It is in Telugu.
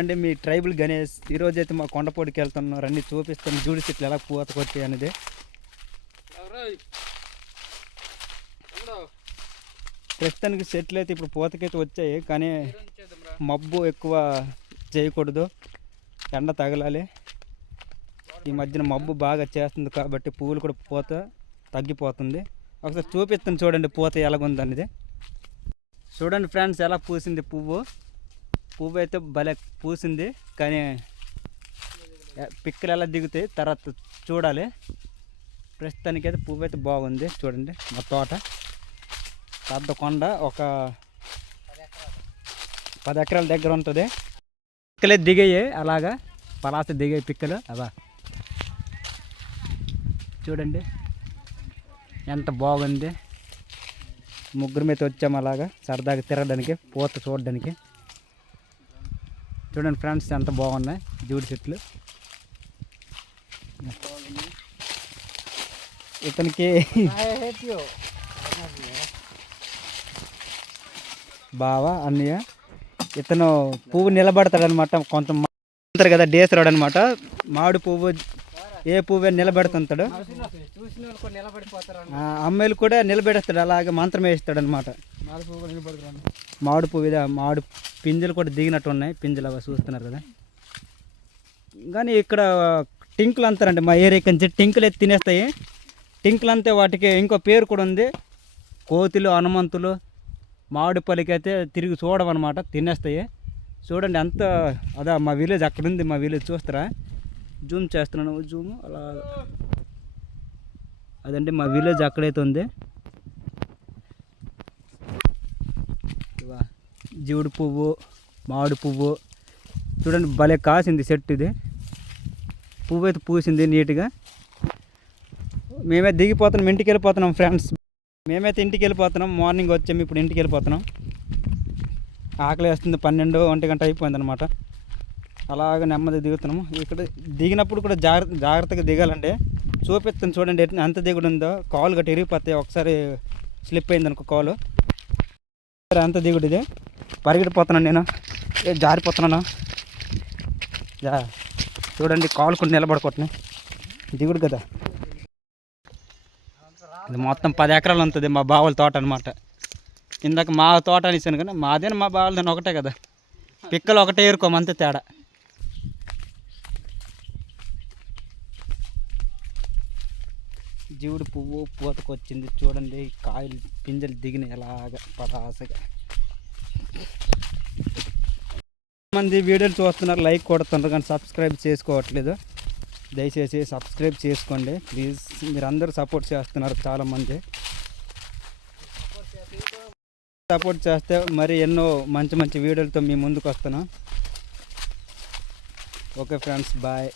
అంటే మీ ట్రైబల్ గణేష్ ఈరోజు అయితే మా కొండపోడికి వెళ్తున్నాం, రండి చూపిస్తాను జూడి చెట్లు ఎలా పూత కొట్టాయి అనేది. ప్రస్తుతానికి చెట్లు అయితే ఇప్పుడు పూతకైతే వచ్చాయి, కానీ మబ్బు ఎక్కువ చేయకూడదు, ఎండ తగలాలి. ఈ మధ్యన మబ్బు బాగా చేస్తుంది కాబట్టి పువ్వులు కూడా పూత తగ్గిపోతుంది. ఒకసారి చూపిస్తాను చూడండి పూత ఎలాగుందనేది. చూడండి ఫ్రెండ్స్ ఎలా పూసింది పువ్వు అయితే భలే పూసింది, కానీ పిక్కలు ఎలా దిగుతాయి తర్వాత చూడాలి. ప్రస్తుతానికి అయితే పువ్వు అయితే బాగుంది. చూడండి మా తోట పెద్ద కొండ, ఒక 10 ఎకరాల దగ్గర ఉంటుంది. పిక్కలే దిగాయి, అలాగా పలాస దిగాయి పిక్కలు. అలా చూడండి ఎంత బాగుంది. ముగ్గురు మీద వచ్చాము అలాగా సరదాగా తిరగడానికి, పూత చూడడానికి. చూడండి ఫ్రెండ్స్ ఎంత బాగున్నాయి జూడి చెట్లు. ఇతనికి బావా అన్నయ్య, ఇతను పువ్వు నిలబడతాడనమాట. కొంత కదా డేసరాడు అనమాట. మామిడి పువ్వు ఏ పువ్వు నిలబెడుతుంటాడు, అమ్మాయిలు కూడా నిలబెడతాడు, అలాగే మంత్రం వేస్తాడు అనమాట. మామిడి పువ్వు ఇదే, మామిడి పింజలు కూడా దిగినట్టు ఉన్నాయి, పింజలు అవి చూస్తున్నారు కదా. కానీ ఇక్కడ టింకులు అంటారండి మా ఏరియా నుంచి, టింకులు ఎత్తి తినేస్తాయి. టింకులు అంతే, వాటికి ఇంకో పేరు కూడా ఉంది, కోతులు, హనుమంతులు. మామిడి పల్లికి అయితే తిరిగి చూడవన్నమాట, తినేస్తాయి. చూడండి అంత అదా మా విలేజ్ అక్కడ ఉంది. మా విలేజ్ చూస్తారా, జూమ్ చేస్తున్నాను, జూమ్ అలా అదండి మా విలేజ్ అక్కడైతే ఉంది. జీవుడు పువ్వు, మామిడి పువ్వు చూడండి భలే కాసింది చెట్టు. ఇది పువ్వు అయితే పూసింది నీట్గా. మేమైతే దిగిపోతున్నాం, ఇంటికి వెళ్ళిపోతున్నాం ఫ్రెండ్స్. మేమైతే ఇంటికి వెళ్ళిపోతున్నాం, మార్నింగ్ వచ్చాము, ఇప్పుడు ఇంటికి వెళ్ళిపోతున్నాం. ఆకలి వేస్తుంది, 12-1 గంట అయిపోయింది అనమాట. అలాగ నెమ్మది దిగుతున్నాము. ఇక్కడ దిగినప్పుడు కూడా జాగ్రత్తగా దిగాలండి. చూపిస్తాను చూడండి ఎంత దిగుడు ఉందో. కాలు గట్టి ఇరిగిపోతాయి, ఒకసారి స్లిప్ అయింది అనుకో కాలు. ఎంత దిగుడు ఇది, పరిగెడిపోతున్నాను నేను, జారిపోతున్నాను. చూడండి కాలు కూడా నిలబడుకుంటున్నాయి, దిగుడు కదా. ఇది మొత్తం 10 ఎకరాలు ఉంటుంది మా బావుల తోట అనమాట. ఇందాక మా తోట అనేసాను కానీ మాదేనా మా బావులదని ఒకటే కదా, పిక్కలు ఒకటే ఏరుకోమంతే తేడా. జీవుడు పువ్వు పూతకొచ్చింది చూడండి, కాయలు పింజలు దిగిన ఎలాగా పటాసగా. మంది వీడియోలు చూస్తున్నారు, లైక్ కొడుతున్నారు కానీ సబ్స్క్రైబ్ చేసుకోవట్లేదు. దయచేసి సబ్స్క్రైబ్ చేసుకోండి ప్లీజ్. మీరు అందరూ సపోర్ట్ చేస్తున్నారు చాలామంది. సపోర్ట్ చేస్తే మరి ఎన్నో మంచి మంచి వీడియోలతో మీ ముందుకు వస్తాను. Okay friends, bye.